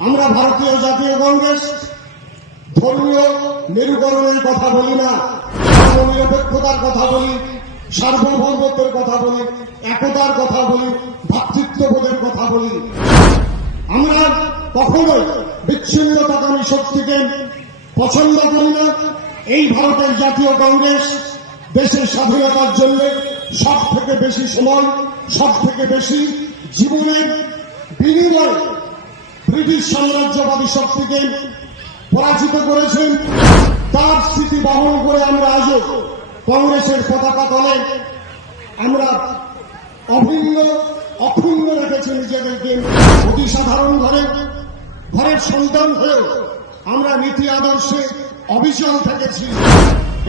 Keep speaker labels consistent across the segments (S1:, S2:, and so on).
S1: আমরা ভারতীয় জাতীয় কংগ্রেস ধর্মীয় মেরুকরণের কথা বলি না নিরপেক্ষতার কথা বলি, সার্বভৌমত্বের কথা বলি, একতার কথা বলি ভ্রাতৃত্ববোধের কথা বলি। আমরা কখনোই বিচ্ছিন্নতাকামী শক্তিকে পছন্দ করি না। এই ভারতের জাতীয় কংগ্রেস দেশের স্বাধীনতার জন্য সব থেকে বেশি সময় সব থেকে বেশি জীবনের বিনিময়ে ব্রিটিশ সাম্রাজ্যবাদী শক্তিকে পরাজিত করেছেন। তার স্মৃতি বহন করে আমরা আজও কংগ্রেসের পতাকা তলে। আমরা অভিন্ন, অক্ষুণ্ণ রেখেছি নিজেদেরকে। অতি সাধারণ ঘরে, ঘরের সন্তান হয়েও আমরা নীতি আদর্শে অবিচল থেকেছি।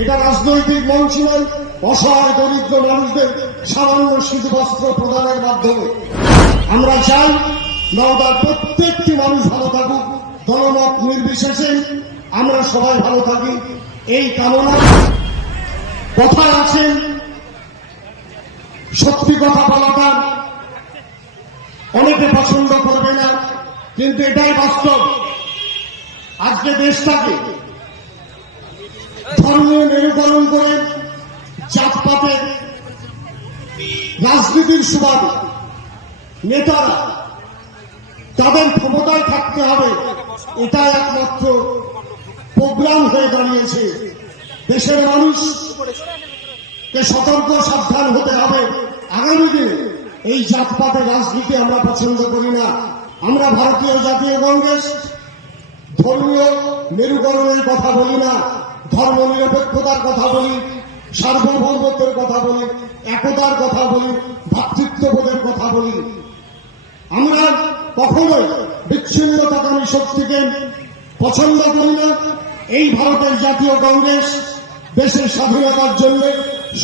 S1: এটা রাজনৈতিক মঞ্চ নয়, অসহায় দরিদ্র মানুষদের সামান্য শীত বস্ত্র প্রদানের মাধ্যমে। আমরা চাই নওদার প্রত্যেকটি মানুষ ভালো থাকুক, দলমত নির্বিশেষে আমরা সবাই ভালো থাকি। এই কামনা কথা আছেন সত্যি কথা বলাটা অনেকে পছন্দ করবে না, কিন্তু এটাই বাস্তব। আজকে দেশটাকে ধর্মীয় মেরুকরণ করে জাতপাতের রাজনীতির সুবাদে নেতারা তাদের ক্ষমতায় থাকতে হবে। এটা একমাত্র প্রোগ্রাম হয়ে দাঁড়িয়েছে। দেশের মানুষ সতর্ক, সাবধান হতে হবে। আগামী দিনে এই জাতপাতের রাজনীতি আমরা পছন্দ করি না। আমরা ভারতীয় জাতীয় কংগ্রেস, ধর্মীয় মেরুকরণের কথা বলি না ধর্ম নিরপেক্ষতার কথা বলি, সার্বভৌমত্বের কথা বলি, একতার কথা বলি ভ্রাতৃত্ববোধের কথা বলি। আমরা কখনোই বিচ্ছিন্নতাকামী শক্তিকে পছন্দ করি না। এই ভারতের জাতীয় কংগ্রেস দেশের স্বাধীনতার জন্য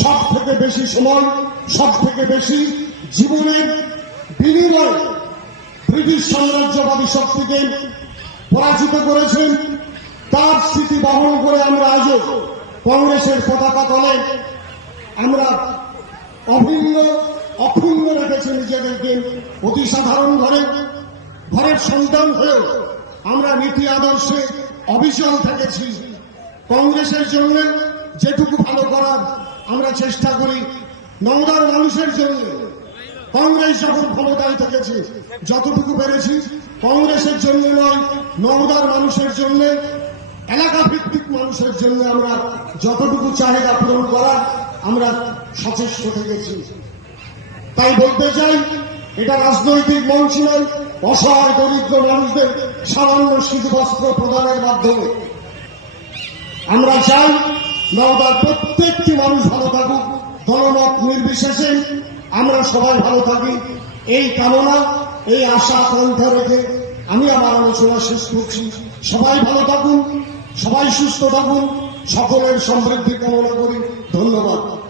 S1: সব থেকে বেশি সময় সব থেকে বেশি জীবনের বিনিময়ে ব্রিটিশ সাম্রাজ্যবাদী শক্তিকে পরাজিত করেছেন। তার স্মৃতি বহন করে আমরা আজও কংগ্রেসের পতাকা তলে আমরা অভিন্ন, অক্ষুণ্ণ রেখেছি নিজেদেরকে অতি সাধারণ ঘরে। ঘরের সন্তান হয়েও আমরা নীতি আদর্শে অবিচল থেকেছি। কংগ্রেসের জন্য যেটুকু ভালো করার আমরা চেষ্টা করি নওদার মানুষের জন্য কংগ্রেস যখন ক্ষমতায় থেকেছে, যতটুকু পেরেছি, কংগ্রেসের জন্য নয় নওদার মানুষের জন্য এলাকা ভিত্তিক মানুষের জন্য আমরা যতটুকু চাহিদা পূরণ করার আমরা সচেষ্ট থেকেছি। তাই বলতে চাই এটা রাজনৈতিক মঞ্চ নয়, অসহায় দরিদ্র মানুষদের সামান্য শীত বস্ত্র প্রদানের মাধ্যমে। আমরা চাই নওদার প্রত্যেকটি মানুষ ভালো থাকুক, দলমত নির্বিশেষে আমরা সবাই ভালো থাকি। এই কামনা, এই আশা আকাঙ্ক্ষা রেখে আমি আমার আলোচনা শেষ করছি। সবাই ভালো থাকুন, সবাই সুস্থ থাকুন, সকলের সমৃদ্ধি কামনা করি। ধন্যবাদ।